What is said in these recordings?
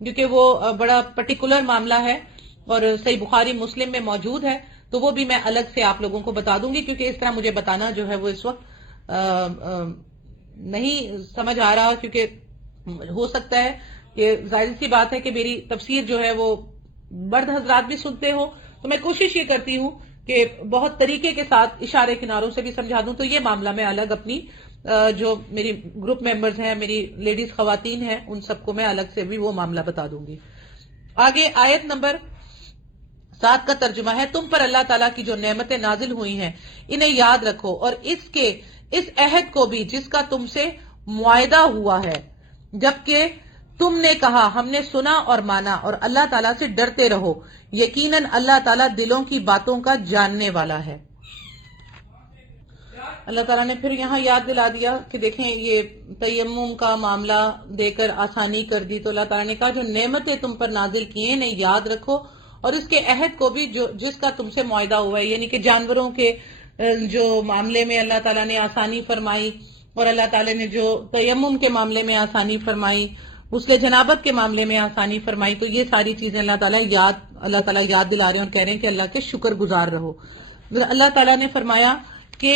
کیونکہ وہ بڑا پرٹیکولر معاملہ ہے اور صحیح بخاری مسلم میں موجود ہے، تو وہ بھی میں الگ سے آپ لوگوں کو بتا دوں گی، کیونکہ اس طرح مجھے بتانا جو ہے وہ اس وقت نہیں سمجھ آ رہا، کیونکہ ہو سکتا ہے کہ ظاہر سی بات ہے کہ میری تفسیر جو ہے وہ مرد حضرات بھی سنتے ہو، تو میں کوشش یہ کرتی ہوں کہ بہت طریقے کے ساتھ اشارے کناروں سے بھی سمجھا دوں، تو یہ معاملہ میں الگ اپنی جو میری گروپ ممبرز ہیں، میری لیڈیز خواتین ہیں، ان سب کو میں الگ سے بھی وہ معاملہ بتا دوں گی۔ آگے آیت نمبر 7 کا ترجمہ ہے، تم پر اللہ تعالیٰ کی جو نعمتیں نازل ہوئی ہیں انہیں یاد رکھو، اور اس عہد کو بھی جس کا تم سے معاہدہ ہوا ہے، جبکہ تم نے کہا ہم نے سنا اور مانا، اور اللہ تعالیٰ سے ڈرتے رہو، یقیناً اللہ تعالیٰ دلوں کی باتوں کا جاننے والا ہے۔ اللہ تعالیٰ نے پھر یہاں یاد دلا دیا کہ دیکھیں یہ تیمم کا معاملہ دے کر آسانی کر دی، تو اللہ تعالیٰ نے کہا جو نعمتیں تم پر نازل کیے انہیں یاد رکھو، اور اس کے عہد کو بھی جس کا تم سے معاہدہ ہوا ہے، یعنی کہ جانوروں کے جو معاملے میں اللہ تعالیٰ نے آسانی فرمائی، اور اللہ تعالیٰ نے جو تیمم کے معاملے میں آسانی فرمائی، اس کے جنابت کے معاملے میں آسانی فرمائی، تو یہ ساری چیزیں اللہ تعالیٰ یاد دلا رہے ہیں اور کہہ رہے ہیں کہ اللہ کے شکر گزار رہو۔ اللہ تعالیٰ نے فرمایا کہ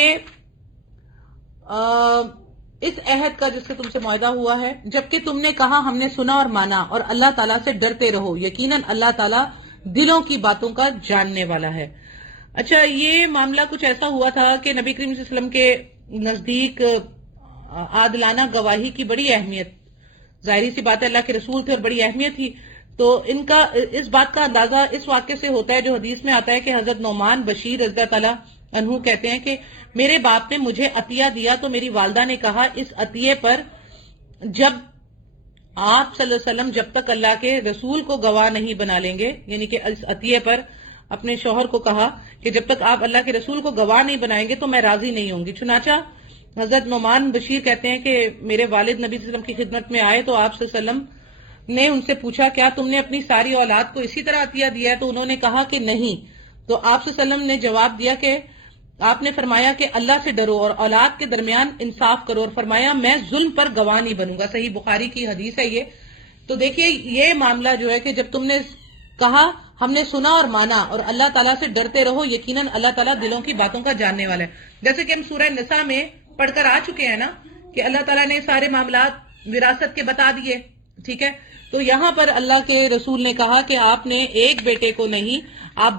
اس عہد کا جس سے تم سے معاہدہ ہوا ہے، جبکہ تم نے کہا ہم نے سنا اور مانا، اور اللہ تعالیٰ سے ڈرتے رہو، یقیناً اللہ تعالیٰ دلوں کی باتوں کا جاننے والا ہے۔ اچھا، یہ معاملہ کچھ ایسا ہوا تھا کہ نبی کریم صلی اللہ علیہ وسلم کے نزدیک عادلانہ گواہی کی بڑی اہمیت، ظاہری سی بات ہے اللہ کے رسول تھے اور بڑی اہمیت تھی، تو ان کا اس بات کا اندازہ اس واقعے سے ہوتا ہے جو حدیث میں آتا ہے کہ حضرت نعمان بشیر رضی اللہ تعالیٰ عنہ کہتے ہیں کہ میرے باپ نے مجھے عطیہ دیا تو میری والدہ نے کہا اس عطیے پر جب آپ صلی اللہ علیہ وسلم جب تک اللہ کے رسول کو گواہ نہیں بنا لیں گے، یعنی کہ اس عطیے پر اپنے شوہر کو کہا کہ جب تک آپ اللہ کے رسول کو گواہ نہیں بنائیں گے تو میں راضی نہیں ہوں گی۔ چنانچہ حضرت نعمان بشیر کہتے ہیں کہ میرے والد نبی صلی اللہ علیہ وسلم کی خدمت میں آئے تو آپ صلی اللہ علیہ وسلم نے ان سے پوچھا کیا تم نے اپنی ساری اولاد کو اسی طرح عطیہ دیا ہے؟ تو انہوں نے کہا کہ نہیں، تو آپ صلی اللہ علیہ وسلم نے جواب دیا کہ آپ نے فرمایا کہ اللہ سے ڈرو اور اولاد کے درمیان انصاف کرو، اور فرمایا میں ظلم پر گواہ نہیں بنوں گا۔ صحیح بخاری کی حدیث ہے یہ۔ تو دیکھیے یہ معاملہ جو ہے کہ جب تم نے کہا ہم نے سنا اور مانا اور اللہ تعالیٰ سے ڈرتے رہو، یقیناً اللہ تعالیٰ دلوں کی باتوں کا جاننے والا ہے، جیسے کہ ہم سورہ نساء میں پڑھ کر آ چکے ہیں نا کہ اللہ تعالیٰ نے سارے معاملات وراثت کے بتا دیے، ٹھیک ہے؟ تو یہاں پر اللہ کے رسول نے کہا کہ آپ نے ایک بیٹے کو نہیں، آپ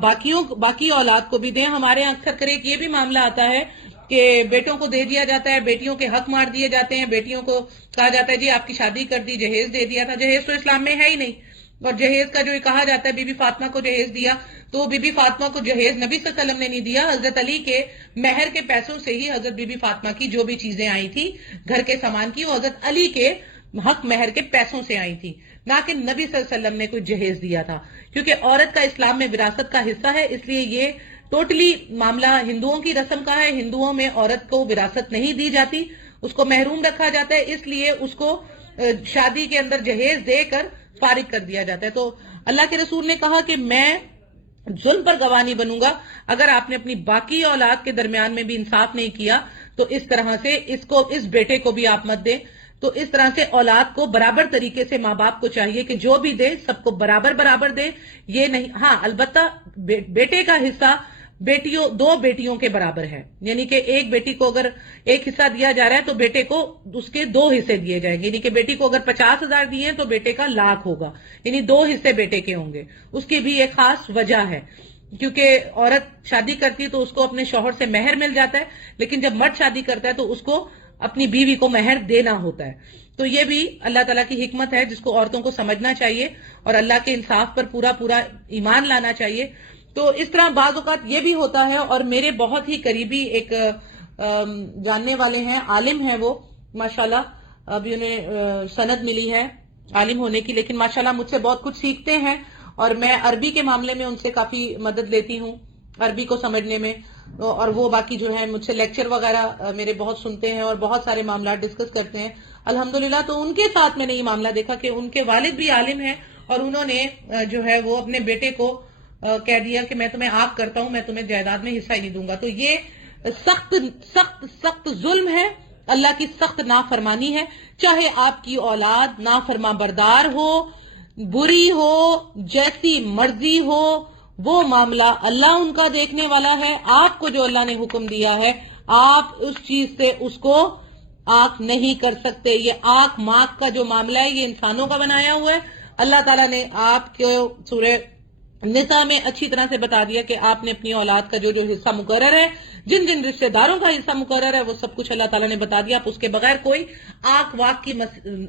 باقی اولاد کو بھی دیں۔ ہمارے یہاں اکثر کرے یہ بھی معاملہ آتا ہے کہ بیٹوں کو دے دیا جاتا ہے، بیٹیوں کے حق مار دیے جاتے ہیں، بیٹیوں کو کہا جاتا ہے جی آپ کی شادی کر دی، جہیز دے دیا تھا۔ جہیز تو اسلام میں ہے ہی نہیں، اور جہیز کا جو کہا جاتا ہے بی بی فاطمہ کو جہیز دیا، تو بی بی فاطمہ کو جہیز نبی صلی اللہ علیہ وسلم نے نہیں دیا، حضرت علی کے مہر کے پیسوں سے ہی حضرت بی بی فاطمہ کی جو بھی چیزیں آئی تھی گھر کے سامان کی، وہ حضرت علی کے حق مہر کے پیسوں سے آئی تھی، نہ کہ نبی صلی اللہ علیہ وسلم نے کوئی جہیز دیا تھا، کیونکہ عورت کا اسلام میں وراثت کا حصہ ہے۔ اس لیے یہ ٹوٹلی معاملہ ہندوؤں کی رسم کا ہے، ہندوؤں میں عورت کو وراثت نہیں دی جاتی، اس کو محروم رکھا جاتا ہے، اس لیے اس کو شادی کے اندر جہیز دے کر فارغ کر دیا جاتا ہے۔ تو اللہ کے رسول نے کہا کہ میں ظلم پر گواہ نہیں بنوں گا، اگر آپ نے اپنی باقی اولاد کے درمیان میں بھی انصاف نہیں کیا تو اس طرح سے اس بیٹے کو بھی آپ مت دیں۔ تو اس طرح سے اولاد کو برابر طریقے سے ماں باپ کو چاہیے کہ جو بھی دے سب کو برابر دے، یہ نہیں، ہاں البتہ بیٹے کا حصہ دو بیٹیوں کے برابر ہے، یعنی کہ ایک بیٹی کو اگر ایک حصہ دیا جا رہا ہے تو بیٹے کو اس کے 2 حصے دیے جائیں گے، یعنی کہ بیٹی کو اگر 50,000 دیے ہیں تو بیٹے کا 1,00,000 ہوگا، یعنی 2 حصے بیٹے کے ہوں گے۔ اس کی بھی ایک خاص وجہ ہے، کیونکہ عورت شادی کرتی ہے تو اس کو اپنے شوہر سے مہر مل جاتا ہے، لیکن جب مرد شادی کرتا ہے تو اس کو اپنی بیوی کو مہر دینا ہوتا ہے۔ تو یہ بھی اللہ تعالیٰ کی حکمت ہے جس کو عورتوں کو سمجھنا چاہیے اور اللہ کے انصاف پر پورا ایمان لانا چاہیے۔ تو اس طرح بعض اوقات یہ بھی ہوتا ہے، اور میرے بہت ہی قریبی ایک جاننے والے ہیں، عالم ہیں وہ ماشاءاللہ، ابھی انہیں سند ملی ہے عالم ہونے کی، لیکن ماشاءاللہ مجھ سے بہت کچھ سیکھتے ہیں، اور میں عربی کے معاملے میں ان سے کافی مدد لیتی ہوں عربی کو سمجھنے میں، اور وہ باقی جو ہے مجھ سے لیکچر وغیرہ میرے بہت سنتے ہیں اور بہت سارے معاملات ڈسکس کرتے ہیں الحمدللہ۔ تو ان کے ساتھ میں نے یہ معاملہ دیکھا کہ ان کے والد بھی عالم ہیں، اور انہوں نے جو ہے وہ اپنے بیٹے کو کہہ دیا کہ میں تمہیں آگ کرتا ہوں، میں تمہیں جائیداد میں حصہ ہی نہیں دوں گا۔ تو یہ سخت ظلم ہے، اللہ کی سخت نافرمانی ہے، چاہے آپ کی اولاد نافرما بردار ہو، بری ہو جیسی مرضی ہو وہ معاملہ اللہ ان کا دیکھنے والا ہے. آپ کو جو اللہ نے حکم دیا ہے آپ اس چیز سے اس کو آنکھ نہیں کر سکتے. یہ آنکھ ماک کا جو معاملہ ہے یہ انسانوں کا بنایا ہوا ہے. اللہ تعالیٰ نے آپ کو سورہ نساء میں اچھی طرح سے بتا دیا کہ آپ نے اپنی اولاد کا جو جو حصہ مقرر ہے، جن جن رشتہ داروں کا حصہ مقرر ہے، وہ سب کچھ اللہ تعالیٰ نے بتا دیا. آپ اس کے بغیر کوئی آنکھ واک کی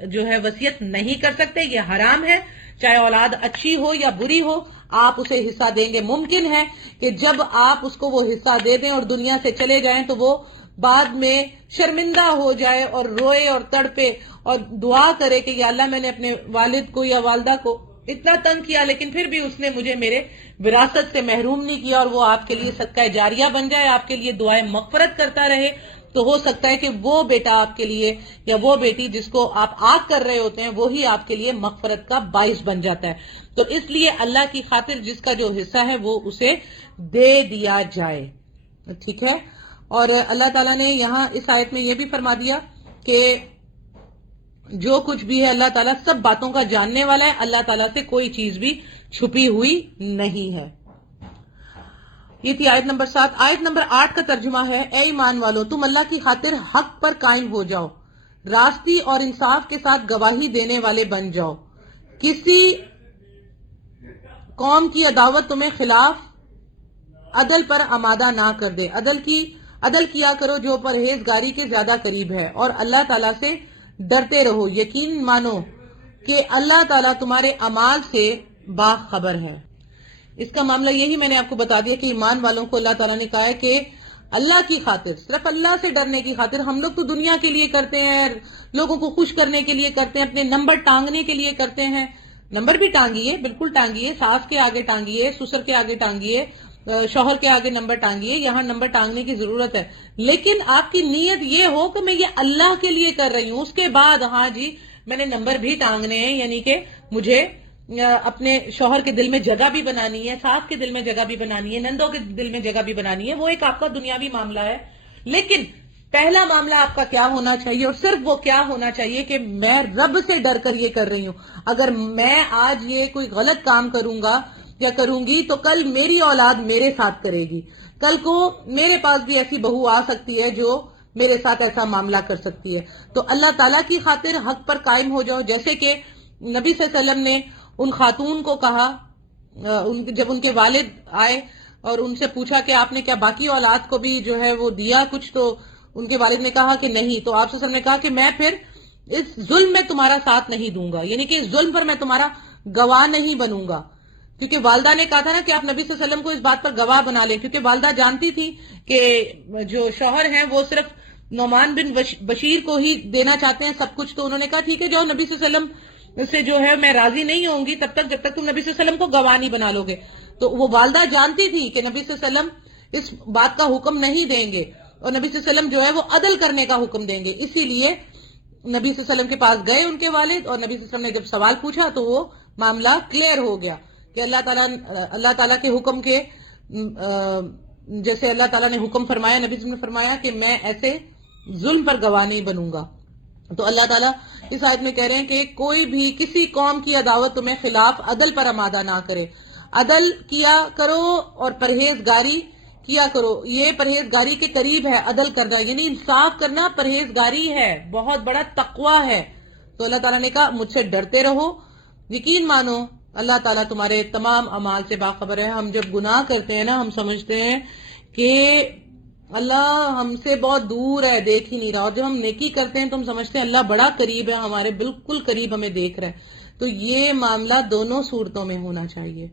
جو ہے وصیت نہیں کر سکتے. یہ حرام ہے، چاہے اولاد اچھی ہو یا بری ہو آپ اسے حصہ دیں گے. ممکن ہے کہ جب آپ اس کو وہ حصہ دے دیں اور دنیا سے چلے جائیں تو وہ بعد میں شرمندہ ہو جائے اور روئے اور تڑپے اور دعا کرے کہ یا اللہ میں نے اپنے والد کو یا والدہ کو اتنا تنگ کیا لیکن پھر بھی اس نے مجھے میرے وراثت سے محروم نہیں کیا، اور وہ آپ کے لیے صدقہ جاریہ بن جائے، آپ کے لیے دعائیں مغفرت کرتا رہے. تو ہو سکتا ہے کہ وہ بیٹا آپ کے لیے یا وہ بیٹی جس کو آپ آگ کر رہے ہوتے ہیں وہی آپ کے لیے مغفرت کا باعث بن جاتا ہے. تو اس لیے اللہ کی خاطر جس کا جو حصہ ہے وہ اسے دے دیا جائے. ٹھیک ہے. اور اللہ تعالیٰ نے یہاں اس آیت میں یہ بھی فرما دیا کہ جو کچھ بھی ہے اللہ تعالیٰ سب باتوں کا جاننے والا ہے. اللہ تعالیٰ سے کوئی چیز بھی چھپی ہوئی نہیں ہے. یہ تھی آیت نمبر 7. آیت نمبر 8 کا ترجمہ ہے: اے ایمان والو تم اللہ کی خاطر حق پر قائم ہو جاؤ، راستی اور انصاف کے ساتھ گواہی دینے والے بن جاؤ. کسی قوم کی عداوت تمہیں خلاف عدل پر آمادہ نہ کر دے. عدل کیا کرو جو پرہیزگاری کے زیادہ قریب ہے، اور اللہ تعالیٰ سے ڈرتے رہو. یقین مانو کہ اللہ تعالیٰ تمہارے اعمال سے باخبر ہے. اس کا معاملہ یہی میں نے آپ کو بتا دیا کہ ایمان والوں کو اللہ تعالیٰ نے کہا ہے کہ اللہ کی خاطر، صرف اللہ سے ڈرنے کی خاطر. ہم لوگ تو دنیا کے لیے کرتے ہیں، لوگوں کو خوش کرنے کے لیے کرتے ہیں، اپنے نمبر ٹانگنے کے لیے کرتے ہیں. نمبر بھی ٹانگیے، بالکل ٹانگیے، ساس کے آگے ٹانگیے، سسر کے آگے ٹانگیے، شوہر کے آگے نمبر ٹانگیے. یہاں نمبر ٹانگنے کی ضرورت ہے، لیکن آپ کی نیت یہ ہو کہ میں یہ اللہ کے لیے کر رہی ہوں. اس کے بعد ہاں جی میں نے نمبر بھی ٹانگنے ہیں، یعنی کہ مجھے اپنے شوہر کے دل میں جگہ بھی بنانی ہے، ساس کے دل میں جگہ بھی بنانی ہے، نندوں کے دل میں جگہ بھی بنانی ہے. وہ ایک آپ کا دنیاوی معاملہ ہے. لیکن پہلا معاملہ آپ کا کیا ہونا چاہیے، اور صرف وہ کیا ہونا چاہیے کہ میں رب سے ڈر کر یہ کر رہی ہوں. اگر میں آج یہ کوئی غلط کام کروں گا یا کروں گی تو کل میری اولاد میرے ساتھ کرے گی. کل کو میرے پاس بھی ایسی بہو آ سکتی ہے جو میرے ساتھ ایسا معاملہ کر سکتی ہے. تو اللہ تعالیٰ کی خاطر حق پر قائم ہو جاؤ. جیسے کہ نبی صلی اللہ علیہ وسلم نے ان خاتون کو کہا جب ان کے والد آئے اور ان سے پوچھا کہ آپ نے کیا باقی اولاد کو بھی جو ہے وہ دیا کچھ، تو ان کے والد نے کہا کہ نہیں. تو آپ صلی اللہ علیہ وسلم نے کہا کہ میں پھر اس ظلم میں تمہارا ساتھ نہیں دوں گا، یعنی کہ اس ظلم پر میں تمہارا گواہ نہیں بنوں گا. کیونکہ والدہ نے کہا تھا نا کہ آپ نبی صلی اللہ علیہ وسلم کو اس بات پر گواہ بنا لیں، کیونکہ والدہ جانتی تھی کہ جو شوہر ہیں وہ صرف نعمان بن بشیر کو ہی دینا چاہتے ہیں سب کچھ. تو انہوں نے کہا ٹھیک ہے جو نبی صلی اللہ علیہ وسلم سے جو ہے میں راضی نہیں ہوں گی تب تک جب تک تم نبی صلی اللہ علیہ وسلم کو گواہ نہیں بنا لو گے. تو وہ والدہ جانتی تھی کہ نبی صلی اللہ علیہ وسلم اس بات کا حکم نہیں دیں گے اور نبی صلی اللہ علیہ وسلم جو ہے وہ عدل کرنے کا حکم دیں گے. اسی لیے نبی صلی اللہ علیہ وسلم کے پاس گئے ان کے والد، اور نبی صلی اللہ علیہ وسلم نے جب سوال پوچھا تو وہ معاملہ کلیئر ہو گیا کہ اللہ تعالیٰ کے حکم کے جیسے اللہ تعالیٰ نے حکم فرمایا، نبی صلی اللہ علیہ وسلم نے فرمایا کہ میں ایسے ظلم پر گواہ نہیں بنوں گا. تو اللہ تعالیٰ اس آیت میں کہہ رہے ہیں کہ کوئی بھی کسی قوم کی عداوت تمہیں خلاف عدل پر آمادہ نہ کرے. عدل کیا کرو اور پرہیزگاری کیا کرو. یہ پرہیزگاری کے قریب ہے عدل کرنا، یعنی انصاف کرنا پرہیزگاری ہے، بہت بڑا تقوی ہے. تو اللہ تعالیٰ نے کہا مجھ سے ڈرتے رہو. یقین مانو اللہ تعالیٰ تمہارے تمام اعمال سے باخبر ہے. ہم جب گناہ کرتے ہیں نا ہم سمجھتے ہیں کہ اللہ ہم سے بہت دور ہے، دیکھ ہی نہیں رہا، اور جب ہم نیکی کرتے ہیں تو ہم سمجھتے ہیں اللہ بڑا قریب ہے، ہمارے بالکل قریب ہمیں دیکھ رہا ہے. تو یہ معاملہ دونوں صورتوں میں ہونا چاہیے.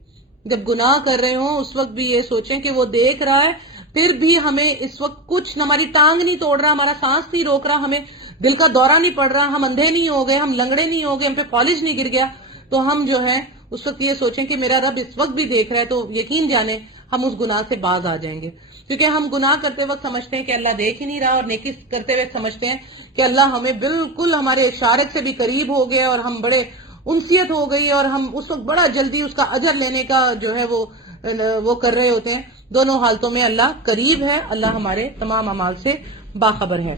جب گناہ کر رہے ہوں اس وقت بھی یہ سوچیں کہ وہ دیکھ رہا ہے، پھر بھی ہمیں اس وقت کچھ ہماری ٹانگ نہیں توڑ رہا، ہمارا سانس نہیں روک رہا، ہمیں دل کا دورہ نہیں پڑ رہا، ہم اندھے نہیں ہو گئے، ہم لنگڑے نہیں ہو گئے، ہم پہ فالج نہیں گر گیا. تو ہم جو ہے اس وقت یہ سوچیں کہ میرا رب اس وقت بھی دیکھ رہا ہے، تو یقین جانے ہم اس گناہ سے باز آ جائیں گے. کیونکہ ہم گناہ کرتے وقت سمجھتے ہیں کہ اللہ دیکھ ہی نہیں رہا، اور نیکی کرتے ہوئے سمجھتے ہیں کہ اللہ ہمیں بالکل ہمارے شارک سے بھی قریب ہو گیا اور ہم بڑے انسیت ہو گئی، اور ہم اس وقت بڑا جلدی اس کا اجر لینے کا جو ہے وہ کر رہے ہوتے ہیں. دونوں حالتوں میں اللہ قریب ہے، اللہ ہمارے تمام اعمال سے باخبر ہے.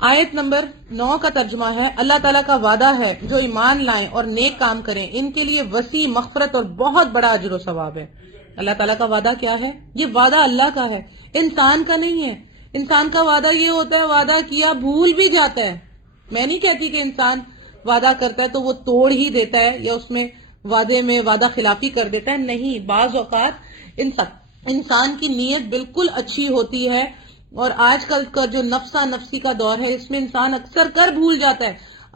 آیت نمبر 9 کا ترجمہ ہے، اللہ تعالیٰ کا وعدہ ہے جو ایمان لائیں اور نیک کام کریں ان کے لیے وسیع مغفرت اور بہت بڑا اجر و ثواب ہے۔ اللہ تعالیٰ کا وعدہ کیا ہے؟ یہ وعدہ اللہ کا ہے، انسان کا نہیں ہے۔ انسان کا وعدہ یہ ہوتا ہے وعدہ کیا بھول بھی جاتا ہے۔ میں نہیں کہتی کہ انسان وعدہ کرتا ہے تو وہ توڑ ہی دیتا ہے یا اس میں وعدے میں وعدہ خلافی کر دیتا ہے، نہیں، بعض اوقات انسان کی نیت بالکل اچھی ہوتی ہے، اور آج کل کا جو نفسا نفسی کا دور ہے اس میں انسان اکثر کر بھول جاتا ہے۔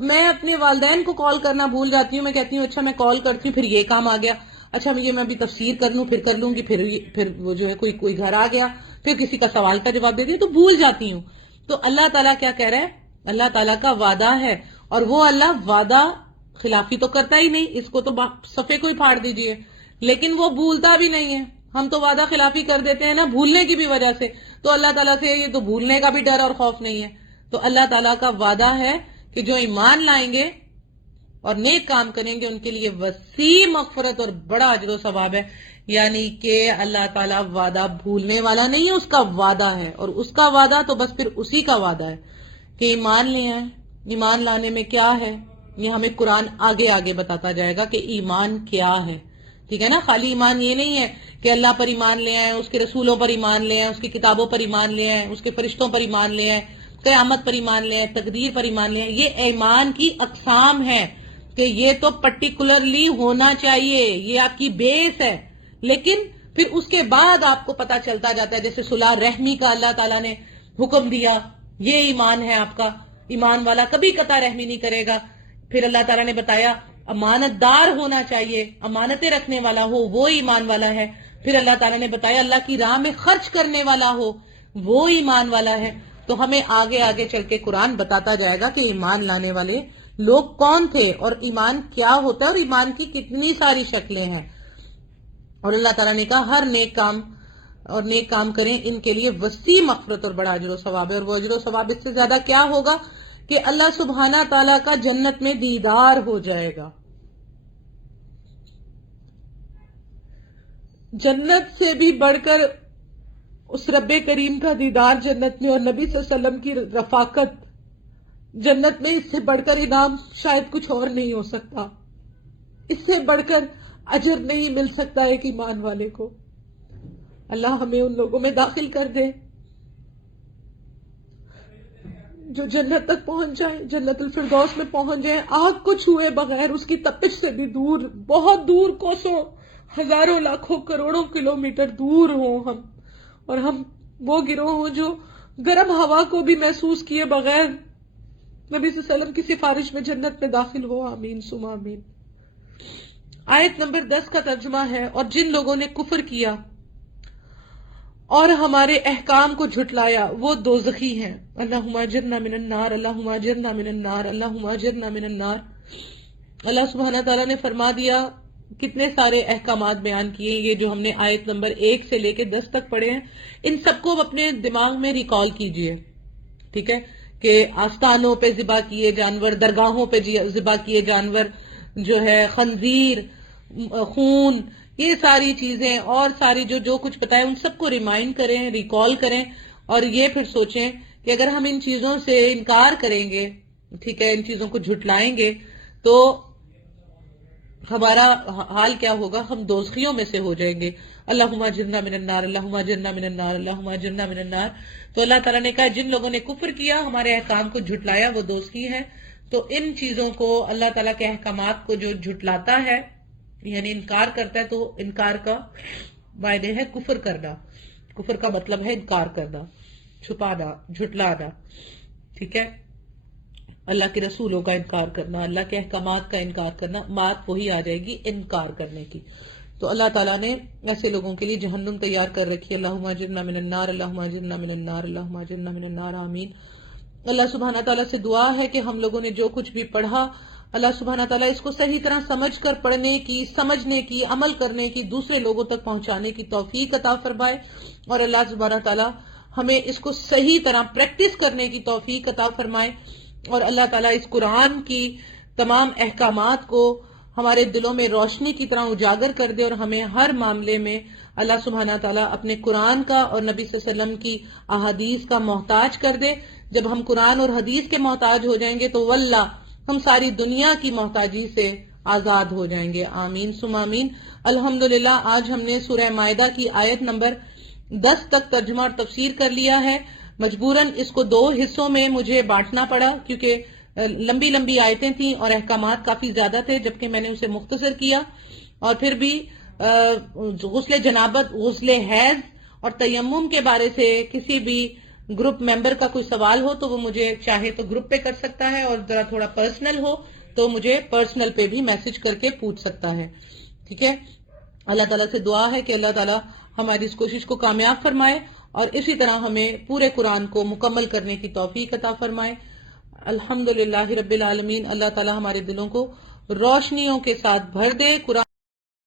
میں اپنے والدین کو کال کرنا بھول جاتی ہوں، میں کہتی ہوں اچھا میں کال کرتی ہوں، پھر یہ کام آ گیا، اچھا یہ میں ابھی تفسیر کر لوں، پھر کر لوں گی، پھر وہ جو ہے کوئی گھر آ گیا، پھر کسی کا سوال کا جواب دے دیا تو بھول جاتی ہوں۔ تو اللہ تعالیٰ کیا کہہ رہا ہے؟ اللہ تعالیٰ کا وعدہ ہے، اور وہ اللہ وعدہ خلافی تو کرتا ہی نہیں، اس کو تو صفحے کو ہی پھاڑ دیجئے، لیکن وہ بھولتا بھی نہیں ہے۔ ہم تو وعدہ خلافی کر دیتے ہیں نا بھولنے کی بھی وجہ سے، تو اللہ تعالیٰ سے یہ تو بھولنے کا بھی ڈر اور خوف نہیں ہے۔ تو اللہ تعالیٰ کا وعدہ ہے کہ جو ایمان لائیں گے اور نیک کام کریں گے ان کے لیے وسیع مغفرت اور بڑا اجر و ثواب ہے، یعنی کہ اللہ تعالیٰ وعدہ بھولنے والا نہیں ہے، اس کا وعدہ ہے، اور اس کا وعدہ تو بس پھر اسی کا وعدہ ہے کہ ایمان لے آئیں۔ ایمان لانے میں کیا ہے یہ ہمیں قرآن آگے آگے بتاتا جائے گا کہ ایمان کیا ہے، ٹھیک ہے نا؟ خالی ایمان یہ نہیں ہے کہ اللہ پر ایمان لے آئیں، اس کے رسولوں پر ایمان لے آئیں، اس کی کتابوں پر ایمان لے آئیں، اس کے فرشتوں پر ایمان لے آئیں، قیامت پر ایمان لے آئیں، تقدیر پر ایمان لے آئیں۔ یہ ایمان کی اقسام ہے کہ یہ تو پرٹیکولرلی ہونا چاہیے، یہ آپ کی بیس ہے، لیکن پھر اس کے بعد آپ کو پتا چلتا جاتا ہے، جیسے صلح رحمی کا اللہ تعالیٰ نے حکم دیا، یہ ایمان ہے آپ کا، ایمان والا کبھی قطع رحمی نہیں کرے گا۔ پھر اللہ تعالیٰ نے بتایا امانت دار ہونا چاہیے، امانتیں رکھنے والا ہو، وہ ایمان والا ہے۔ پھر اللہ تعالیٰ نے بتایا اللہ کی راہ میں خرچ کرنے والا ہو، وہ ایمان والا ہے۔ تو ہمیں آگے آگے چل کے قرآن بتاتا جائے گا کہ ایمان لانے والے لوگ کون تھے اور ایمان کیا ہوتا ہے اور ایمان کی کتنی ساری شکلیں ہیں۔ اور اللہ تعالیٰ نے کہا ہر نیک کام کریں ان کے لیے وسیع مغفرت اور بڑا اجر و ثواب ہے، اور وہ اجر و ثواب اس سے زیادہ کیا ہوگا کہ اللہ سبحانہ تعالیٰ کا جنت میں دیدار ہو جائے گا۔ جنت سے بھی بڑھ کر اس رب کریم کا دیدار جنت میں، اور نبی صلی اللہ علیہ وسلم کی رفاقت جنت میں، اس سے بڑھ کر انعام شاید کچھ اور نہیں ہو سکتا، اس سے بڑھ کر اجر نہیں مل سکتا ایک ایمان والے کو۔ اللہ ہمیں ان لوگوں میں داخل کر دے جو جنت تک پہنچ جائیں، جنت الفردوس میں پہنچ جائیں، آگ کو چھوئے بغیر، اس کی تپش سے بھی دور، بہت دور، کوسوں ہزاروں لاکھوں کروڑوں کلومیٹر دور ہوں ہم، اور ہم وہ گروہ ہوں جو گرم ہوا کو بھی محسوس کیے بغیر نبی صلی اللہ علیہ وسلم کی سفارش میں جنت میں داخل ہو، آمین ثم آمین۔ آیت نمبر 10 کا ترجمہ ہے، اور جن لوگوں نے کفر کیا اور ہمارے احکام کو جھٹلایا وہ دوزخی ہیں۔ اللہم اجرنا من النار، اللہم اجرنا من النار، اللہم اجرنا من النار۔ اللہ سبحانہ تعالیٰ نے فرما دیا، کتنے سارے احکامات بیان کیے، یہ جو ہم نے آیت نمبر 1 سے لے کے 10 تک پڑھے ہیں، ان سب کو اپنے دماغ میں ریکال کیجئے، ٹھیک ہے؟ کہ آستانوں پہ ذبح کیے جانور، درگاہوں پہ ذبح کیے جانور، جو ہے خنزیر، خون، یہ ساری چیزیں اور ساری جو کچھ بتائے ان سب کو ریمائنڈ کریں، ریکال کریں، اور یہ پھر سوچیں کہ اگر ہم ان چیزوں سے انکار کریں گے، ٹھیک ہے، ان چیزوں کو جھٹلائیں گے تو ہمارا حال کیا ہوگا؟ ہم دوزخیوں میں سے ہو جائیں گے۔ اللہم اجرنا من النار، اللہم اجرنا من النار، اللہم اجرنا من النار۔ تو اللہ تعالیٰ نے کہا جن لوگوں نے کفر کیا، ہمارے احکام کو جھٹلایا، وہ دوزخی ہے۔ تو ان چیزوں کو، اللہ تعالیٰ کے احکامات کو جو جھٹلاتا ہے یعنی انکار کرتا ہے، تو انکار کا معنی ہے کفر کرنا۔ کفر کا مطلب ہے انکار کرنا، چھپانا، جھٹلانا، ٹھیک ہے؟ اللہ کے رسولوں کا انکار کرنا، اللہ کے احکامات کا انکار کرنا، بات وہی آ جائے گی انکار کرنے کی۔ تو اللہ تعالیٰ نے ایسے لوگوں کے لیے جہنم تیار کر رکھی ہے۔ اللہم اجرنا من النار، اللہم اجرنا من النار، اللہم اجرنا من النار، آمین۔ اللہ سبحانہ تعالیٰ سے دعا ہے کہ ہم لوگوں نے جو کچھ بھی پڑھا، اللہ سبحانہ تعالیٰ اس کو صحیح طرح سمجھ کر پڑھنے کی، سمجھنے کی، عمل کرنے کی، دوسرے لوگوں تک پہنچانے کی توفیق عطا فرمائے، اور اللہ سبحانہ تعالیٰ ہمیں اس کو صحیح طرح پریکٹس کرنے کی توفیق عطا فرمائے، اور اللہ تعالیٰ اس قرآن کی تمام احکامات کو ہمارے دلوں میں روشنی کی طرح اجاگر کر دے، اور ہمیں ہر معاملے میں اللہ سبحانہ تعالیٰ اپنے قرآن کا اور نبی صلی اللہ علیہ وسلم کی احادیث کا محتاج کر دے، جب ہم قرآن اور حدیث کے محتاج ہو جائیں گے تو واللہ ہم ساری دنیا کی محتاجی سے آزاد ہو جائیں گے. آمین ثم آمین. الحمدللہ آج ہم نے سورہ مائدہ کی آیت نمبر 10 تک ترجمہ اور تفسیر کر لیا ہے. مجبوراً اس کو 2 حصوں میں مجھے بانٹنا پڑا کیونکہ لمبی لمبی آیتیں تھیں اور احکامات کافی زیادہ تھے، جبکہ میں نے اسے مختصر کیا. اور پھر بھی غسل جنابت، غسل حیض اور تیمم کے بارے سے کسی بھی گروپ ممبر کا کوئی سوال ہو تو وہ مجھے چاہے تو گروپ پہ کر سکتا ہے، اور ذرا تھوڑا پرسنل ہو تو مجھے پرسنل پہ بھی میسج کر کے پوچھ سکتا ہے. ٹھیک ہے. اللہ تعالیٰ سے دعا ہے کہ اللہ تعالیٰ ہماری اس کوشش کو کامیاب فرمائے اور اسی طرح ہمیں پورے قرآن کو مکمل کرنے کی توفیق عطا فرمائے. الحمدللہ رب العالمین. اللہ تعالیٰ ہمارے دلوں کو روشنیوں کے ساتھ بھر دے. قرآن